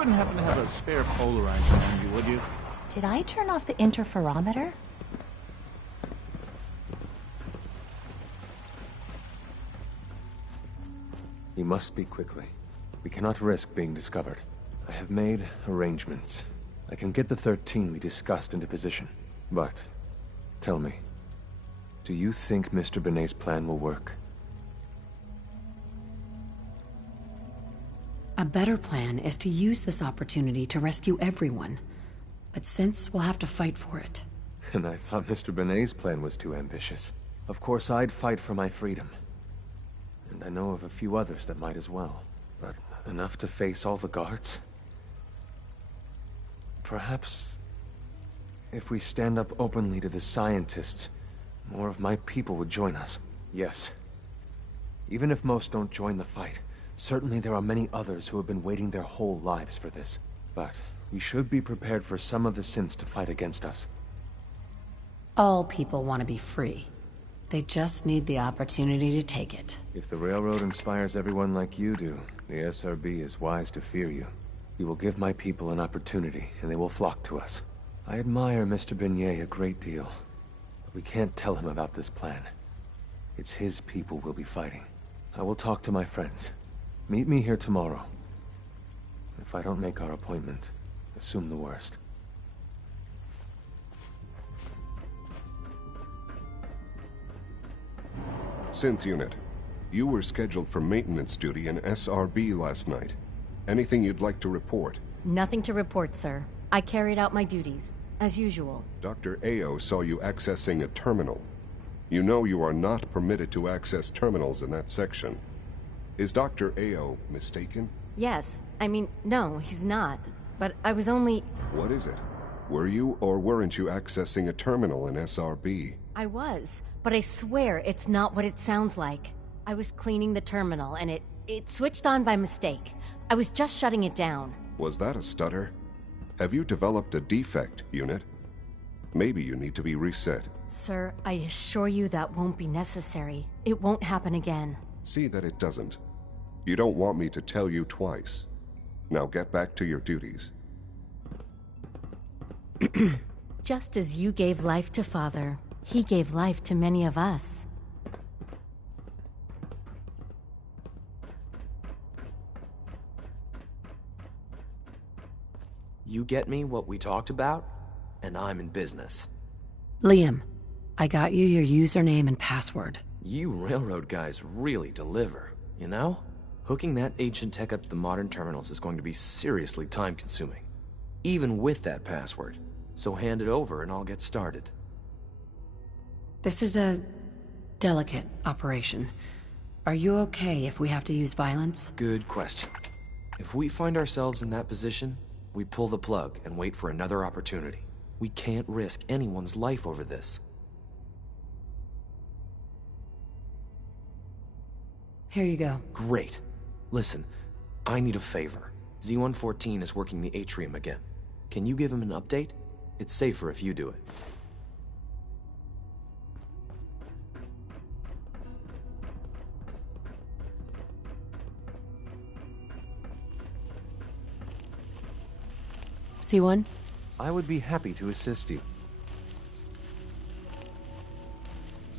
wouldn't happen to have a spare polarizer on you, would you? Did I turn off the interferometer? You must speak quickly. We cannot risk being discovered. I have made arrangements. I can get the 13 we discussed into position. But, tell me, do you think Mr. Benet's plan will work? A better plan is to use this opportunity to rescue everyone. But since we'll have to fight for it. And I thought Mr. Benet's plan was too ambitious. Of course I'd fight for my freedom. And I know of a few others that might as well. But enough to face all the guards? Perhaps... if we stand up openly to the scientists, more of my people would join us. Yes. Even if most don't join the fight, certainly there are many others who have been waiting their whole lives for this. But we should be prepared for some of the synths to fight against us. All people want to be free. They just need the opportunity to take it. If the Railroad inspires everyone like you do, the SRB is wise to fear you. You will give my people an opportunity, and they will flock to us. I admire Mr. Benet a great deal, but we can't tell him about this plan. It's his people we'll be fighting. I will talk to my friends. Meet me here tomorrow. If I don't make our appointment, assume the worst. Synth Unit, you were scheduled for maintenance duty in SRB last night. Anything you'd like to report? Nothing to report, sir. I carried out my duties, as usual. Dr. Ao saw you accessing a terminal. You know you are not permitted to access terminals in that section. Is Dr. Ao mistaken? Yes. I mean, no, he's not. But I was only... What is it? Were you or weren't you accessing a terminal in SRB? I was, but I swear it's not what it sounds like. I was cleaning the terminal, and it switched on by mistake. I was just shutting it down. Was that a stutter? Have you developed a defect, Unit? Maybe you need to be reset. Sir, I assure you that won't be necessary. It won't happen again. See that it doesn't. You don't want me to tell you twice. Now get back to your duties. Just as you gave life to Father, he gave life to many of us. You get me what we talked about, and I'm in business. Liam, I got you your username and password. You railroad guys really deliver, you know? Hooking that ancient tech up to the modern terminals is going to be seriously time-consuming. Even with that password. So hand it over and I'll get started. This is a delicate operation. Are you okay if we have to use violence? Good question. If we find ourselves in that position, we pull the plug and wait for another opportunity. We can't risk anyone's life over this. Here you go. Great. Listen, I need a favor. Z-114 is working the atrium again. Can you give him an update? It's safer if you do it. C1? I would be happy to assist you.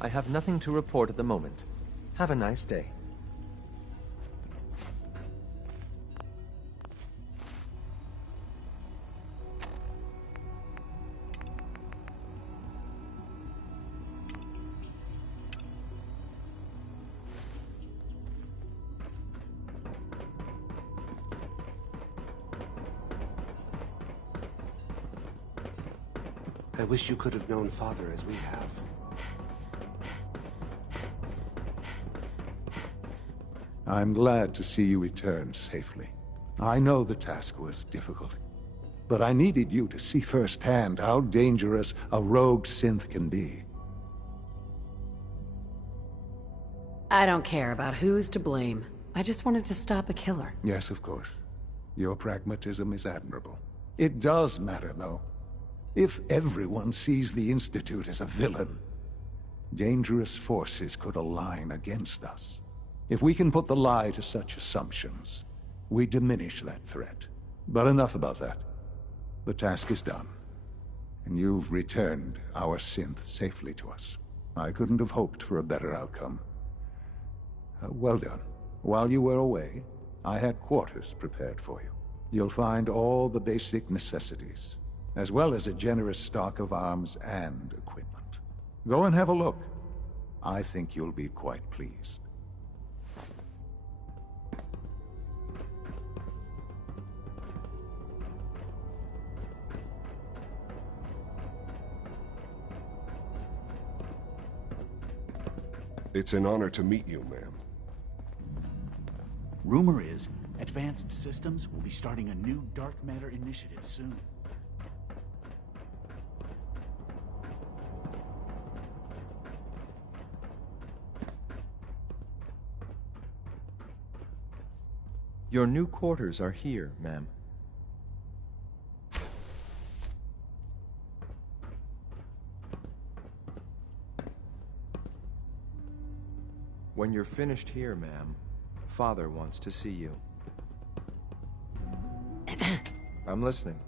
I have nothing to report at the moment. Have a nice day. I wish you could have known Father as we have. I'm glad to see you return safely. I know the task was difficult, but I needed you to see firsthand how dangerous a rogue synth can be. I don't care about who's to blame. I just wanted to stop a killer. Yes, of course. Your pragmatism is admirable. It does matter, though. If everyone sees the Institute as a villain, dangerous forces could align against us. If we can put the lie to such assumptions, we diminish that threat. But enough about that. The task is done. And you've returned our synth safely to us. I couldn't have hoped for a better outcome. Well done. While you were away, I had quarters prepared for you. You'll find all the basic necessities, as well as a generous stock of arms and equipment. Go and have a look. I think you'll be quite pleased. It's an honor to meet you, ma'am. Rumor is, Advanced Systems will be starting a new dark matter initiative soon. Your new quarters are here, ma'am. When you're finished here, ma'am, Father wants to see you. I'm listening.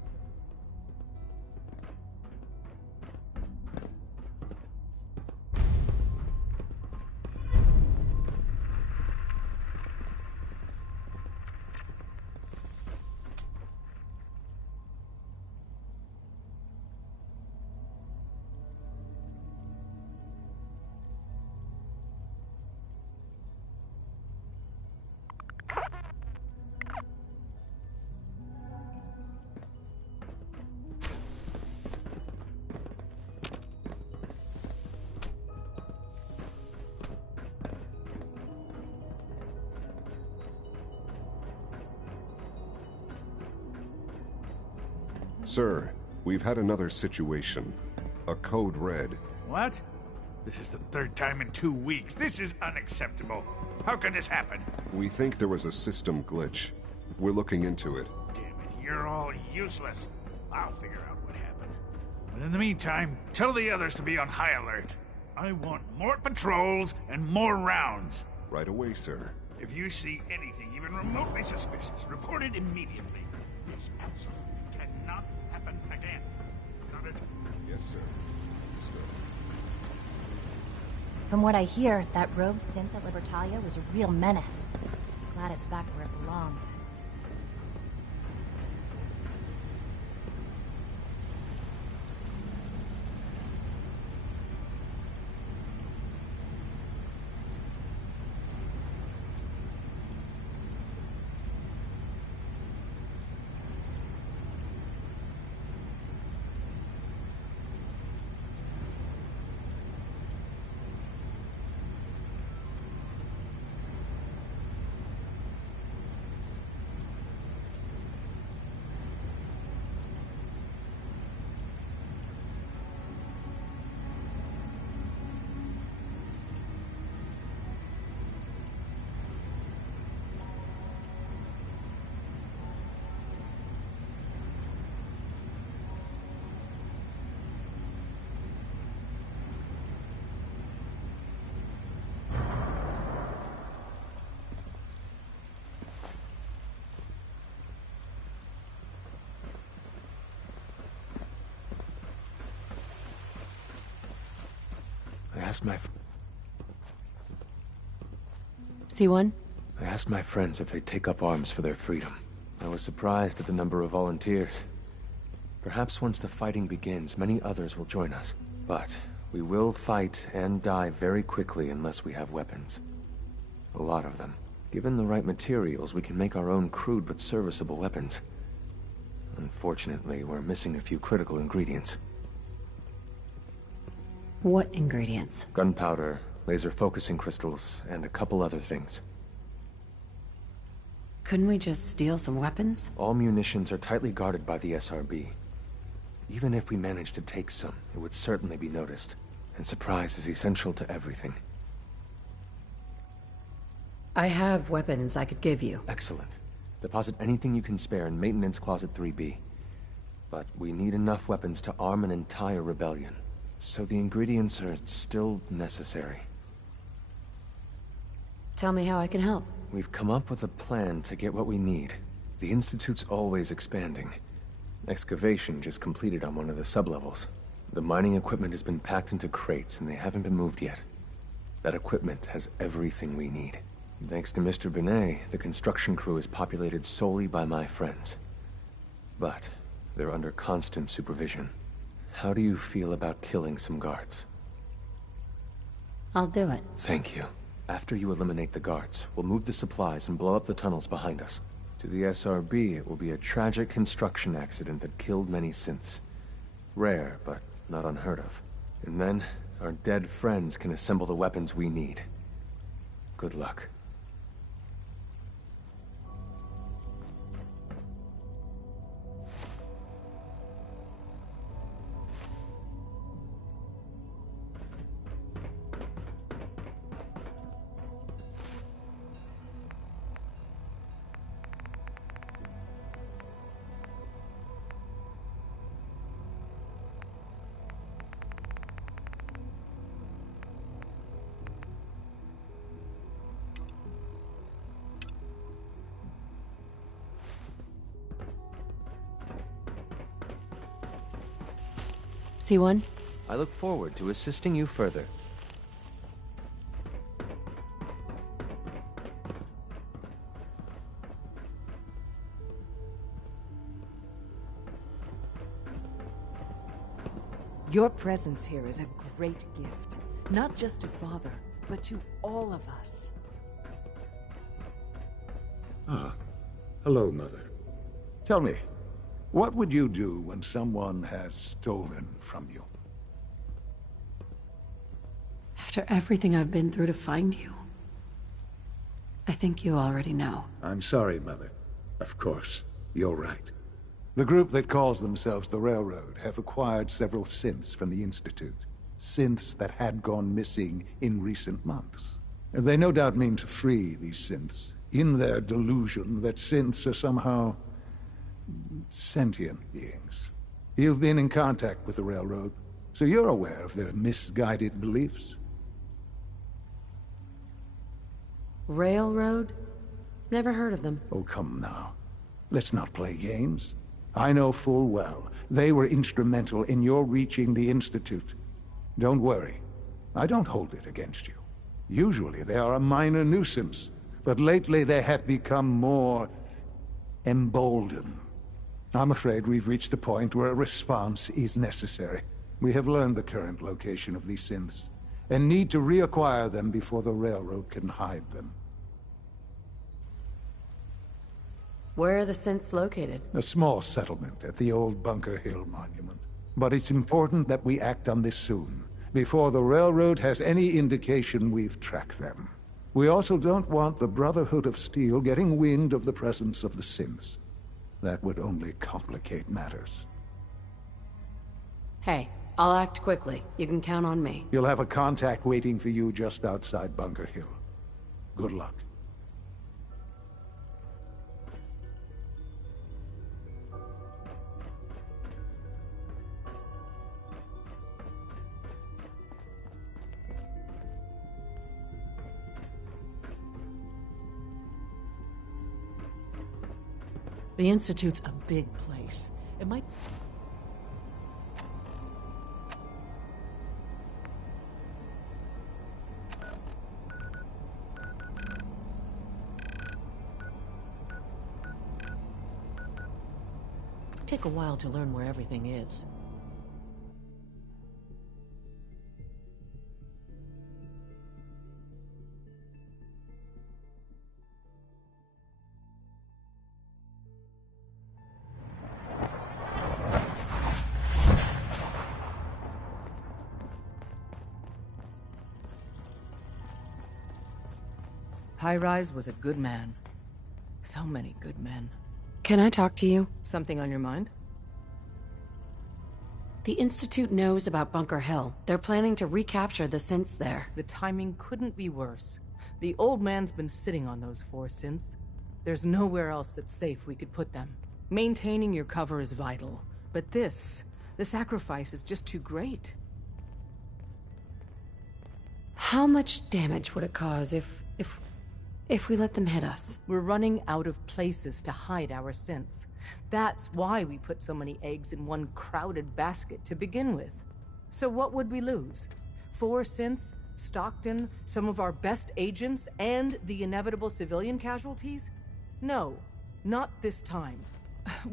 Sir, we've had another situation. A code red. What? This is the third time in 2 weeks. This is unacceptable. How could this happen? We think there was a system glitch. We're looking into it. Damn it, you're all useless. I'll figure out what happened. But in the meantime, tell the others to be on high alert. I want more patrols and more rounds. Right away, sir. If you see anything even remotely suspicious, report it immediately. This absolutely cannot happen again. Got it? Yes, sir. Understood. From what I hear, that rogue synth at Libertalia was a real menace. Glad it's back where it belongs. I asked my friends if they'd take up arms for their freedom. I was surprised at the number of volunteers. Perhaps once the fighting begins, many others will join us. But we will fight and die very quickly unless we have weapons. A lot of them. Given the right materials, we can make our own crude but serviceable weapons. Unfortunately, we're missing a few critical ingredients. What ingredients? Gunpowder, laser focusing crystals, and a couple other things. Couldn't we just steal some weapons? All munitions are tightly guarded by the SRB. Even if we managed to take some, it would certainly be noticed. And surprise is essential to everything. I have weapons I could give you. Excellent. Deposit anything you can spare in Maintenance Closet 3B. But we need enough weapons to arm an entire rebellion. So the ingredients are still necessary. Tell me how I can help. We've come up with a plan to get what we need. The Institute's always expanding. Excavation just completed on one of the sublevels. The mining equipment has been packed into crates and they haven't been moved yet. That equipment has everything we need. Thanks to Mr. Binet, the construction crew is populated solely by my friends. But they're under constant supervision. How do you feel about killing some guards? I'll do it. Thank you. After you eliminate the guards, we'll move the supplies and blow up the tunnels behind us. To the SRB, it will be a tragic construction accident that killed many synths. Rare, but not unheard of. And then, our dead friends can assemble the weapons we need. Good luck. C1? I look forward to assisting you further. Your presence here is a great gift. Not just to Father, but to all of us. Ah. Hello, Mother. Tell me, what would you do when someone has stolen from you? After everything I've been through to find you, I think you already know. I'm sorry, Mother. Of course, you're right. The group that calls themselves the Railroad have acquired several synths from the Institute. Synths that had gone missing in recent months. They no doubt mean to free these synths, in their delusion that synths are somehow sentient beings. You've been in contact with the Railroad, so you're aware of their misguided beliefs. Railroad? Never heard of them. Oh, come now. Let's not play games. I know full well they were instrumental in your reaching the Institute. Don't worry. I don't hold it against you. Usually they are a minor nuisance, but lately they have become more emboldened. I'm afraid we've reached the point where a response is necessary. We have learned the current location of these synths, and need to reacquire them before the Railroad can hide them. Where are the synths located? A small settlement at the old Bunker Hill Monument. But it's important that we act on this soon, before the Railroad has any indication we've tracked them. We also don't want the Brotherhood of Steel getting wind of the presence of the synths. That would only complicate matters. Hey, I'll act quickly. You can count on me. You'll have a contact waiting for you just outside Bunker Hill. Good luck. The Institute's a big place. It might... take a while to learn where everything is. High-Rise was a good man. So many good men. Can I talk to you? Something on your mind? The Institute knows about Bunker Hill. They're planning to recapture the synths there. The timing couldn't be worse. The old man's been sitting on those 4 synths. There's nowhere else that's safe we could put them. Maintaining your cover is vital. But the sacrifice is just too great. How much damage would it cause if... If we let them hit us? We're running out of places to hide our synths. That's why we put so many eggs in one crowded basket to begin with. So what would we lose? 4 synths, Stockton, some of our best agents, and the inevitable civilian casualties? No, not this time.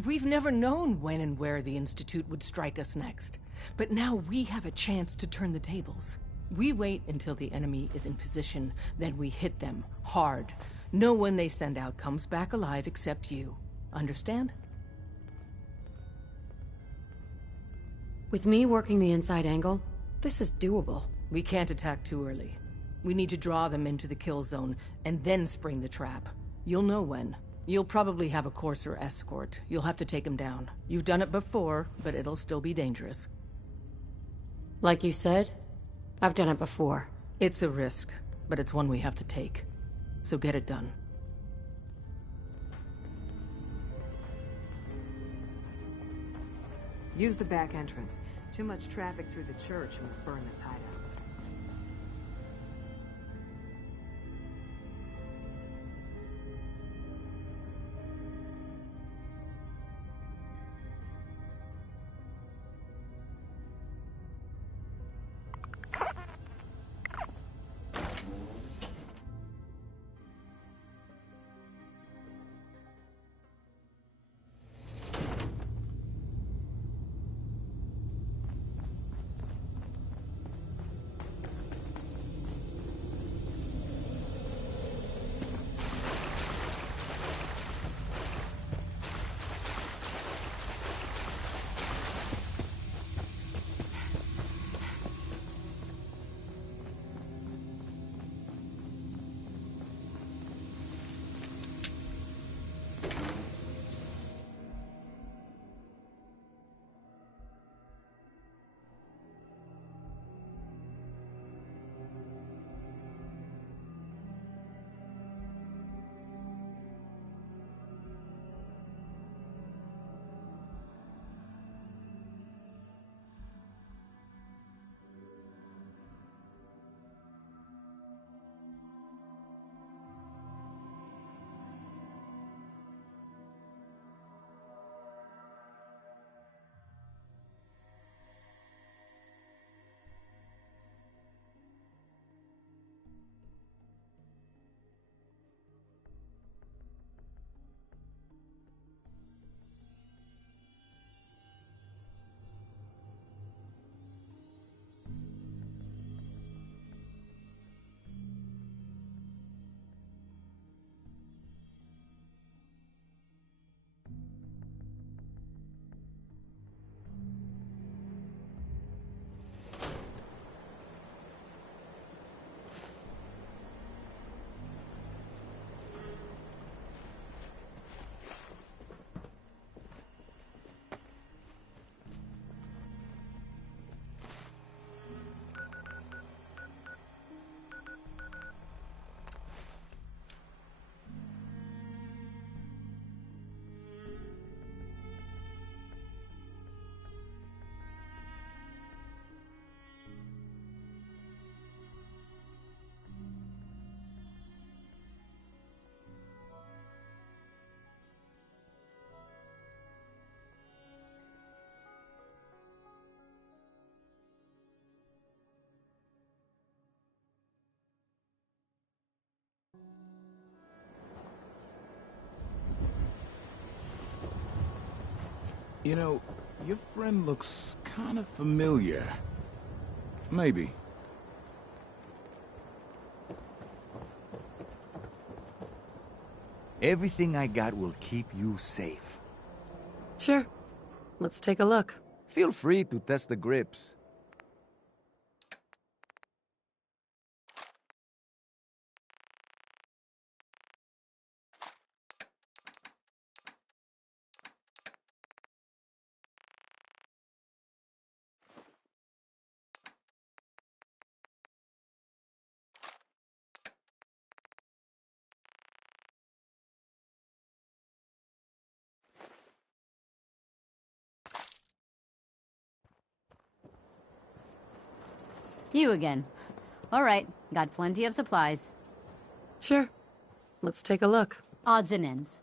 We've never known when and where the Institute would strike us next. But now we have a chance to turn the tables. We wait until the enemy is in position, then we hit them hard. No one they send out comes back alive except you. Understand? With me working the inside angle, this is doable. We can't attack too early. We need to draw them into the kill zone, and then spring the trap. You'll know when. You'll probably have a Courser escort. You'll have to take him down. You've done it before, but it'll still be dangerous. Like you said, I've done it before. It's a risk, but it's one we have to take. So get it done. Use the back entrance. Too much traffic through the church will burn this hideout. You know, your friend looks kind of familiar. Maybe. Everything I got will keep you safe. Sure. Let's take a look. Feel free to test the grips. You again. All right, got plenty of supplies. Sure. Let's take a look. Odds and ends.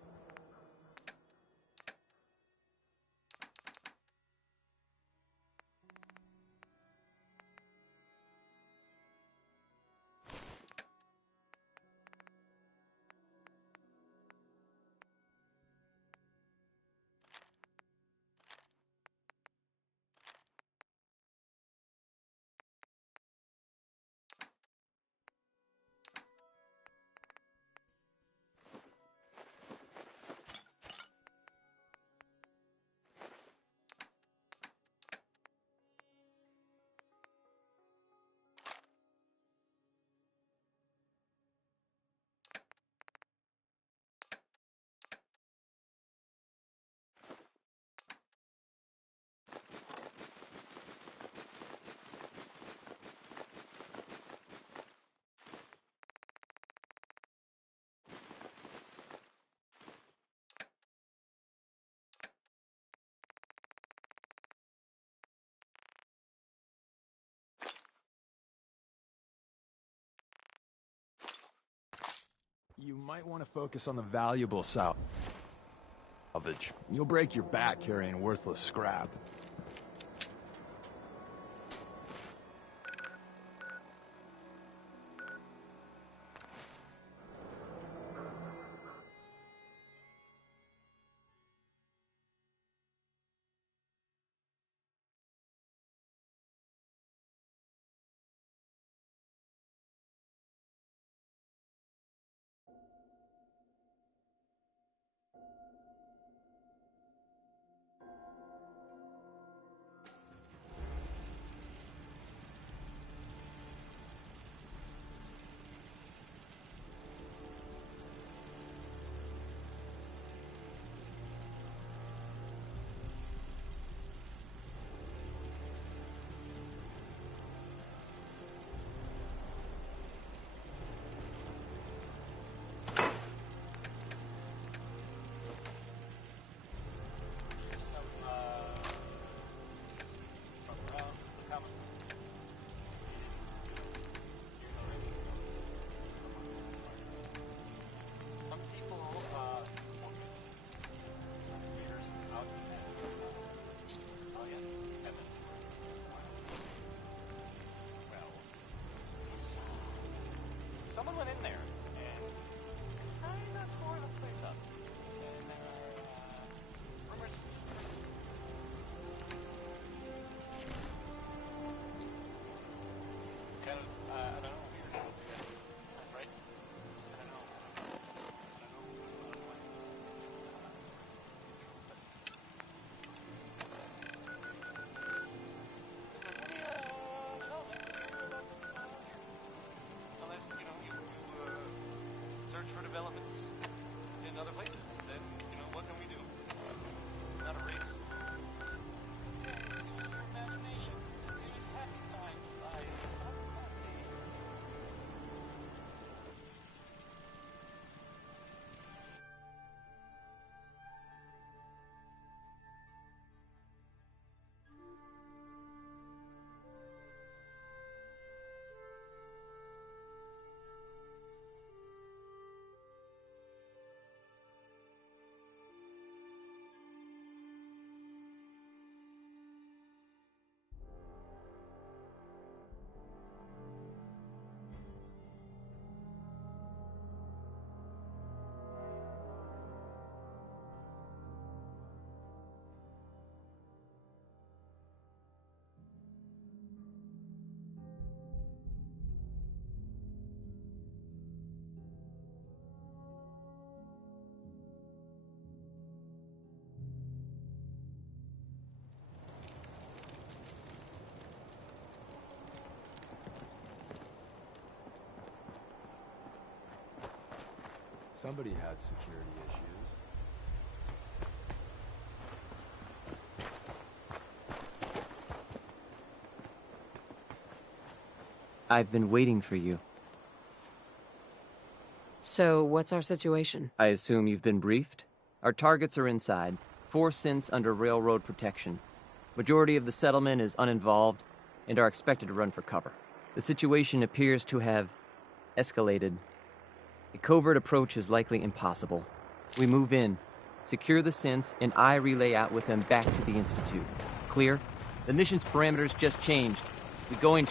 You might want to focus on the valuable salvage. You'll break your back carrying worthless scrap. Someone went in there and kind of tore the place up. And there are rumors. Kind of, I don't know. Weird. Right? I don't know. Unless, you know, you search for developments in other places, then, you know, what can we do? It's not a race. Use your imagination. Use happy times. Somebody had security issues. I've been waiting for you. So, what's our situation? I assume you've been briefed? Our targets are inside. 4 synths under railroad protection. Majority of the settlement is uninvolved and are expected to run for cover. The situation appears to have escalated A covert approach is likely impossible. We move in, secure the synths, and I relay out with them back to the Institute. Clear? The mission's parameters just changed. We go in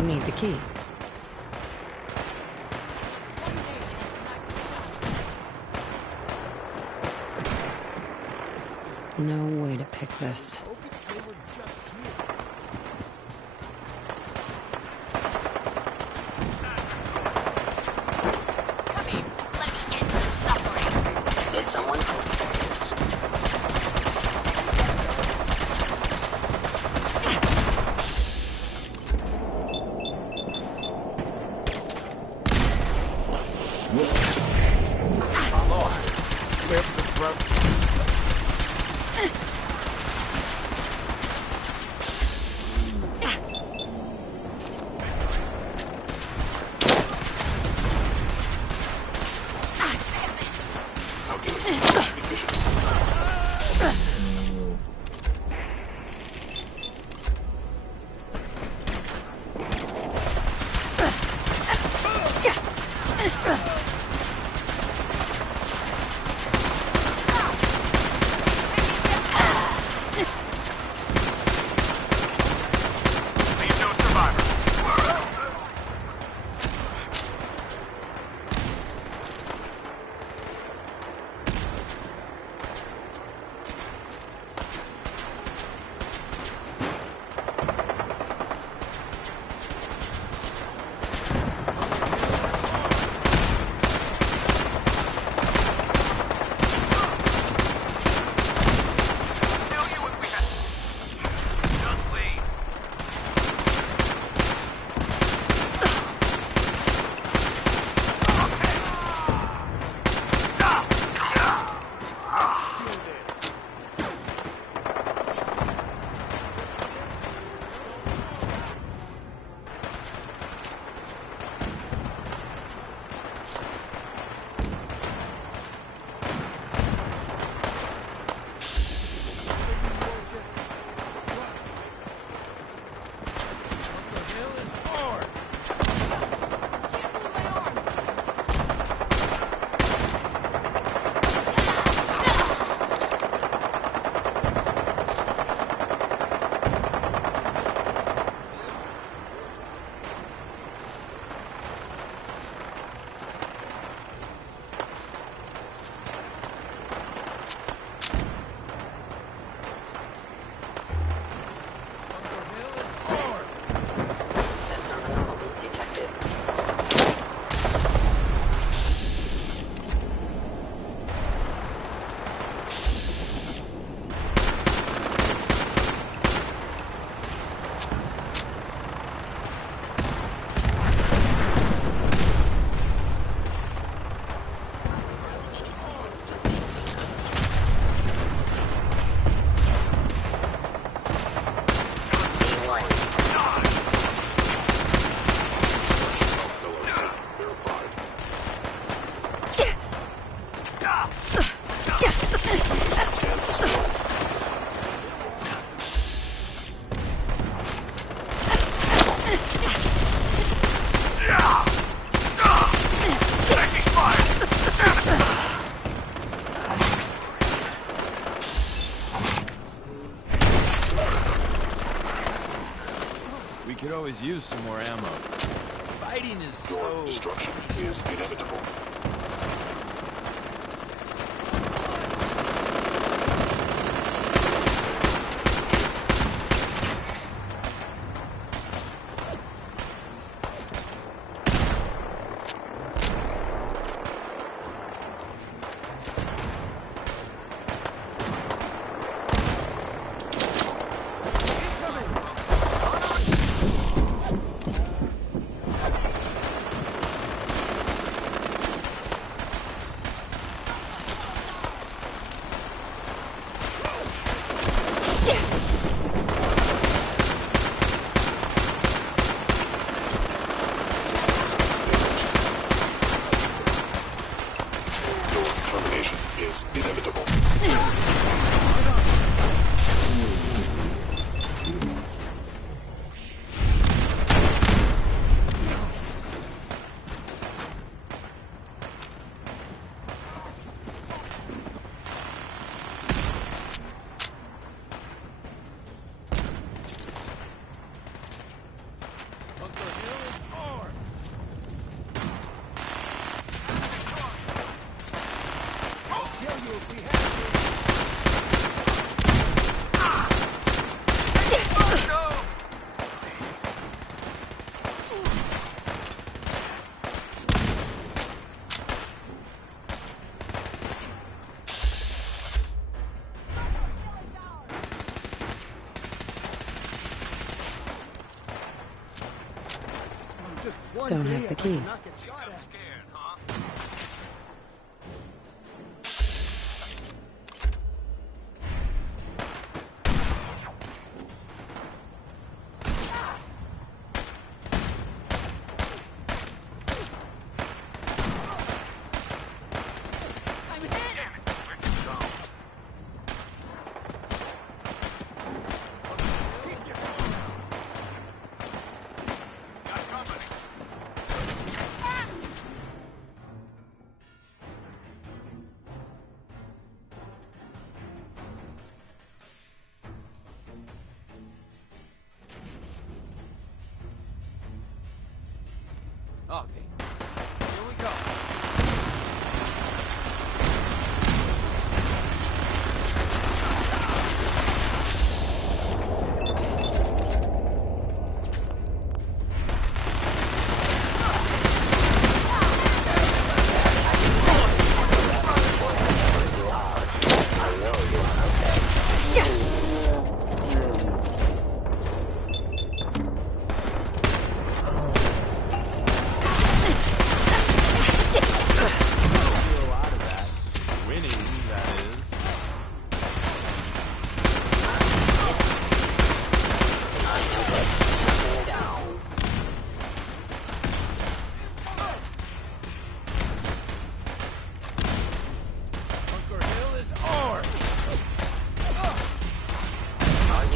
We need the key. No way to pick this. Is someone could always use some more ammo. Fighting is so... Destruction is inevitable. Don't have the key. Oh, damn. Here we go.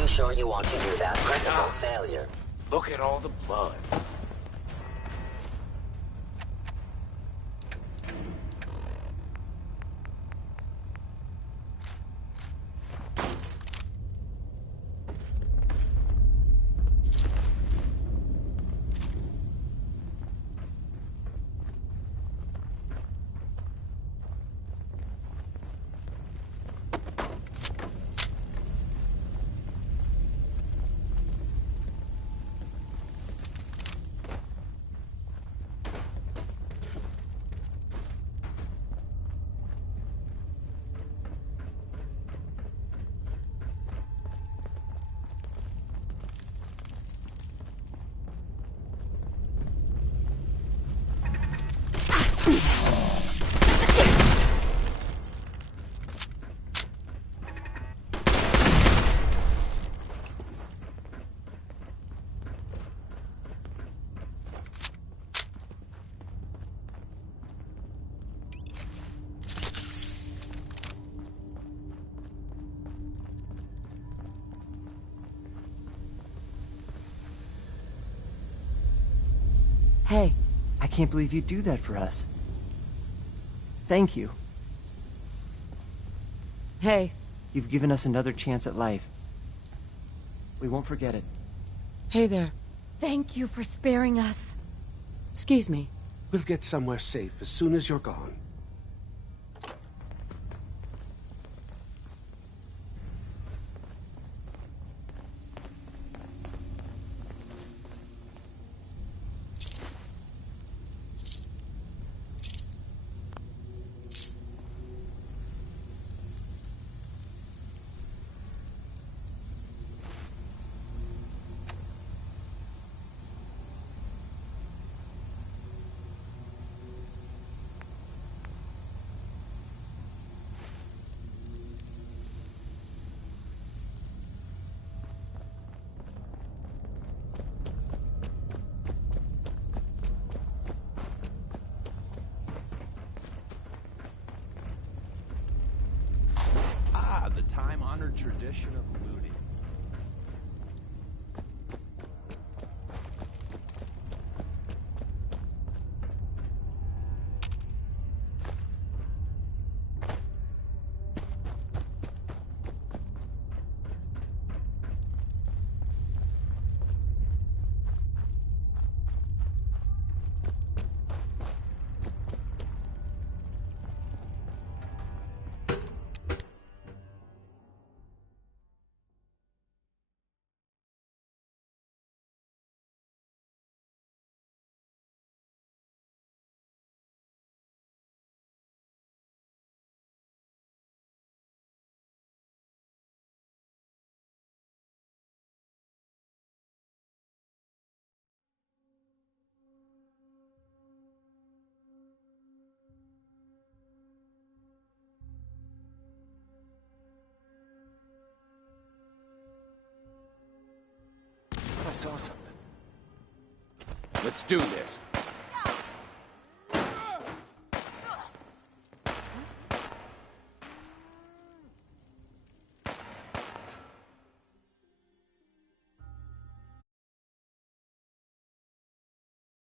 Sure you want to do that? Critical failure. Look at all the blood. Hey, I can't believe you'd do that for us. Thank you. Hey. You've given us another chance at life. We won't forget it. Hey there. Thank you for sparing us. Excuse me. We'll get somewhere safe as soon as you're gone. The time-honored tradition of looting. thought I saw something. Let's do this.